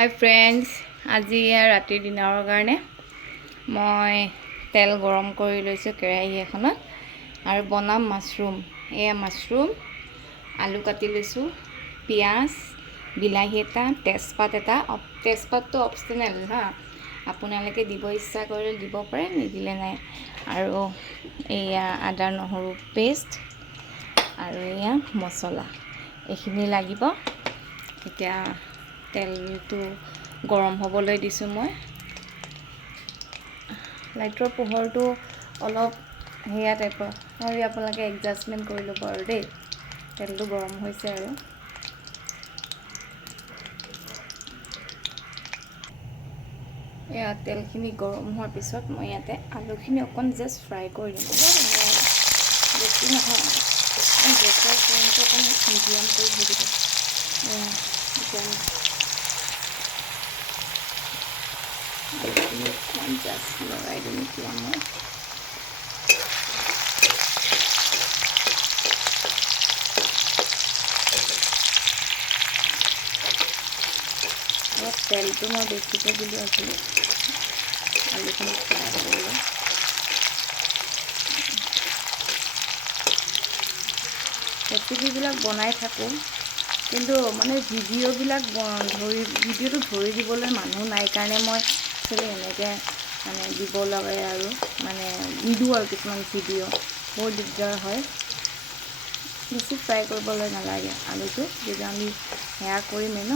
হাই friends, আজি ৰাতিৰ ডিনাৰৰ কাৰণে মই তেল গৰম কৰি লৈছোঁ কেৰাহী এখনত আৰু বনাম মাছৰুম। এয়া মাছৰুম, আলু কাটি লৈছোঁ, পিঁয়াজ, বিলাহী এটা, তেজপাত এটা। তেজপাতটো অপশ্যনেল হা, আপোনালোকে দিব ইচ্ছা কৰিলে দিব পাৰে, নিদিলে নাই। আৰু এয়া আদা নহৰু পেষ্ট আৰু এয়া মছলা, এইখিনি লাগিব। এতিয়া তেলটো গৰম হ'বলৈ দিছোঁ মই। লাইটৰ পোহৰটো অলপ সেয়া টাইপৰ, আৰু আপোনালোকে এডজাষ্টমেণ্ট কৰি ল'ব আৰু দেই। তেলটো গৰম হৈছে আৰু এয়া তেলখিনি গৰম হোৱাৰ পিছত মই ইয়াতে আলুখিনি অকণ জাষ্ট ফ্ৰাই কৰি দিম। বেছি নহয়, গেছৰ ফ্লেমটো অকণ মিডিয়াম কৰি থৈ দিব। অকণমান জাষ্ট লৰাই দিম এতিয়া মই। অলপ তেলটো মই বেছিকৈ দিলোঁ আজি আলুখিনি ফ্ৰাই কৰিবলৈ। ৰেচিপিবিলাক বনাই থাকোঁ, কিন্তু মানে ভিডিঅ'টো ধৰি দিবলৈ মানুহ নাই কাৰণে মই এনেকৈ মানে দিব লাগে আৰু মানে নিদিওঁ আৰু কিছুমান ভিডিঅ' বহুত দিগদাৰ হয়। বেছি ফ্ৰাই কৰিবলৈ নালাগে আলুটো, যদি আমি সেয়া কৰিমেই ন।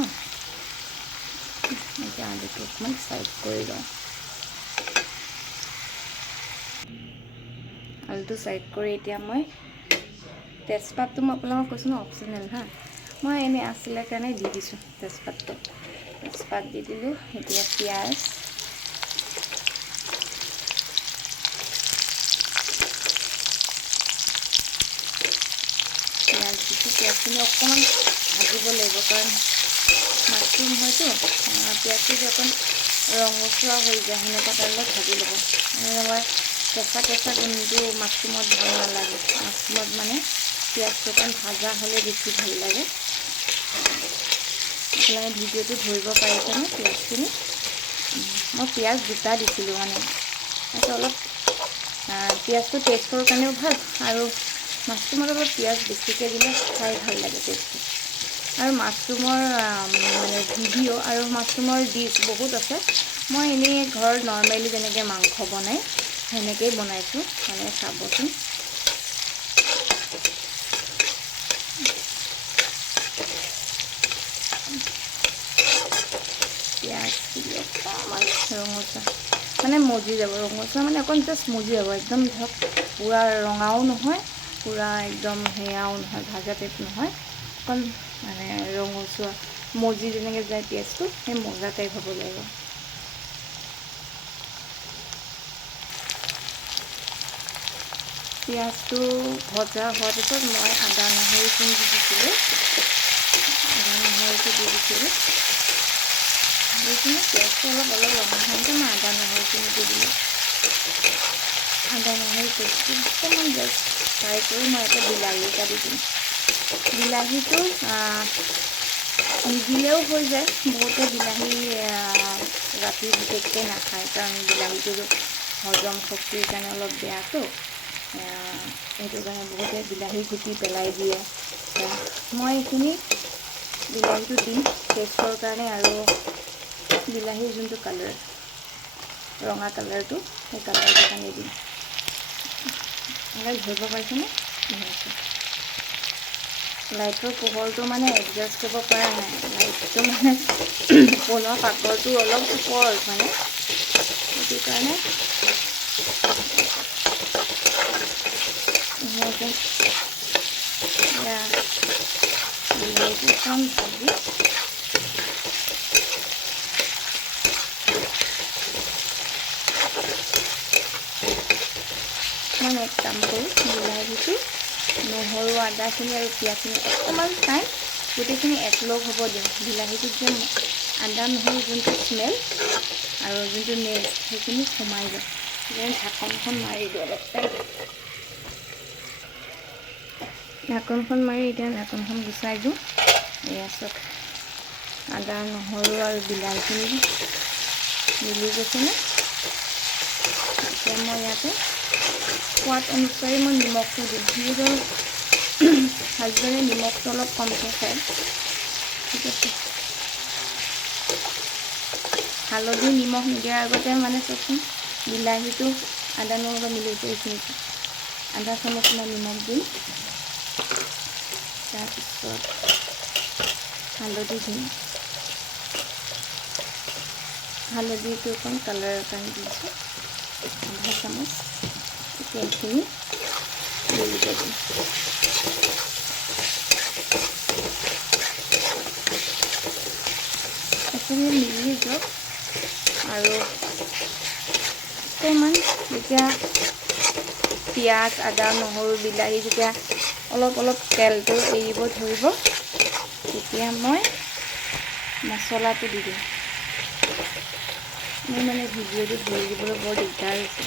এতিয়া আলুটো অকণমান ফ্ৰাই কৰি লওঁ। আলুটো ফ্ৰাই কৰি এতিয়া মই তেজপাতটো মই আপোনালোকক কৈছোঁ ন অপশ্যনেল হা, মই এনেই আছিলে কাৰণে দি দিছোঁ তেজপাতটো। তেজপাত দি দিলোঁ। এতিয়া পিঁয়াজ, পিঁয়াজখিনি অকণমান ভাজিব লাগিব, কাৰণ মাছৰুম হয়তো পিঁয়াজটো অকণ ৰঙচুৱা হৈ যায়, সেনেকুৱা টাইমত ভাজি ল'ব। এনেকুৱা কেঁচা কিন্তু মাছৰুমত ভাল নালাগে। মাছৰুমত মানে পিঁয়াজটো অকণ ভাজা হ'লে বেছি ভাল লাগে। আপোনালোকে ভিডিঅ'টো ধৰিব পাৰিছেনে পিঁয়াজখিনি? মই পিঁয়াজ দুটা দিছিলোঁ মানে, অলপ পিঁয়াজটো টেষ্টৰ কাৰণেও ভাল, আৰু মাছৰুমত অলপ পিঁয়াজ বেছিকৈ দিলে খাই ভাল লাগে টেষ্টটো। আৰু মাছৰুমৰ মানে ভিডিঅ' আৰু মাছৰুমৰ ডিছ বহুত আছে। মই এনেই ঘৰত নৰ্মেলি যেনেকৈ মাংস বনাই সেনেকৈয়ে বনাইছোঁ, মানে চাবচোন। পিঁয়াজখিনি অকণমান ৰঙচুৱা মানে মজি যাব, ৰঙচুৱা মানে অকণ জাষ্ট মজি যাব, একদম ধৰক পূৰা ৰঙাও নহয়, পূৰা একদম সেয়াও নহয়, ভাজা টাইপ নহয়, অকণ মানে ৰঙচুৱা মজি যেনেকৈ যায় পিঁয়াজটো, সেই মজা টাইপ হ'ব লাগিব। পিঁয়াজটো ভজা হোৱাৰ পিছত মই আদা নহৰুখিনি দি দিছিলোঁ। সেইখিনি পিঁয়াজটো অলপ ৰঙা হওঁতে মই আদা নহৰুখিনি দি দিলোঁ। আদা নহৰু পেষ্টটো অকণমান জাষ্ট ফ্ৰাই কৰি মই এটা বিলাহী এটা দি দিম। বিলাহীটো নিদিলেও হৈ যায়, বহুতে বিলাহী ৰাতি বিশেষকৈ নাখায়, কাৰণ বিলাহীটো হজম শক্তিৰ কাৰণে অলপ বেয়াটো, সেইটো কাৰণে বহুতে বিলাহী গুটি পেলাই দিয়ে। মই এইখিনি বিলাহীটো দিম টেষ্টৰ কাৰণে, আৰু বিলাহীৰ যোনটো কালাৰ, ৰঙা কালাৰটো, সেই কালাৰটো কাৰণে দিম। অলপ ধৰিব পাৰিছেনে? লাইটৰ পোহৰটো মানে এডজাষ্ট কৰিব পৰা নাই, লাইটটো মানে বনোৱা পাকঘৰটো অলপ ওপৰত মানে, সেইটো কাৰণে বিলাহীটো অকণ ভাজি মই এক কাম কৰোঁ, বিলাহীটো, নহৰু, আদাখিনি আৰু পিঁয়াজখিনি অকণমান টাইম গোটেইখিনি একলগ হ'ব দিওঁ। বিলাহীটোত যে আদা নহৰু যোনটো স্মেল আৰু যোনটো নেচ সেইখিনি সোমাই যায়। সেইকাৰণে ঢাকনখন মাৰি দিওঁ অলপ টাইম। ঢাকনখন মাৰি এতিয়া ঢাকনখন গুচাই দিওঁ। এয়া চব আদা নহৰু আৰু বিলাহীখিনি মিলি গৈছেনে। এতিয়া মই ইয়াতে সোৱাদ অনুসাৰি মই নিমখটো দিম। নিজৰ হাজবেণ্ডে নিমখটো অলপ কমকৈ খায়। ঠিক আছে, হালধি নিমখ নিদিয়াৰ আগতে মানে চাওকচোন বিলাহীটো আদা নহৰু মিলিছে। এইখিনি আধা চামুচ মই নিমখ দিম, তাৰপিছত হালধি দিম। হালধিটো অকণ কালাৰৰ কাৰণে দিছোঁ, আধা চামুচ। এতিয়া এইখিনি মিলিব দিম। এইখিনি মিলি যাওক আৰু অকণমান যেতিয়া পিঁয়াজ আদা নহৰু বিলাহী যেতিয়া অলপ অলপ তেলটো এৰিব ধৰিব, তেতিয়া মই মছলাটো দি দিম। মোৰ মানে ভিডিঅ'টো ধৰি দিবলৈ বৰ দিগদাৰ হৈছে।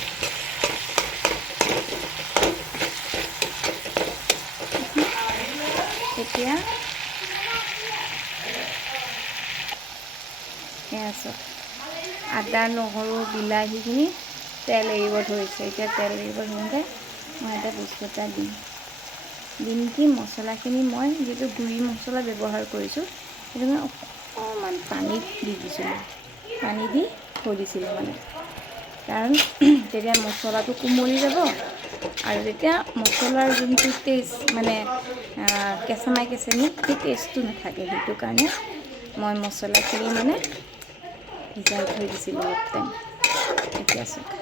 এতিয়া আছে আদা নহৰু বিলাহীখিনি তেল এৰিব ধৰিছে। এতিয়া তেল এৰিব ধৰোঁতে মই এটা বস্তু এটা দিম কি মছলাখিনি মই যিটো গুড়ি মছলা ব্যৱহাৰ কৰিছোঁ সেইটো মই অকণমান পানীত দি দিছিলোঁ, পানী দি থৈ দিছিলোঁ মানে, কাৰণ তেতিয়া মছলাটো কোমলি যাব আৰু তেতিয়া মছলাৰ যোনটো টেষ্ট মানে কেঁচেমাই কেঁচেমি সেই টেষ্টটো নাথাকে। সেইটো কাৰণে মই মছলাখিনি মানে ভিজাই থৈ দিছিলোঁ অলপ টাইম। এতিয়া চাওক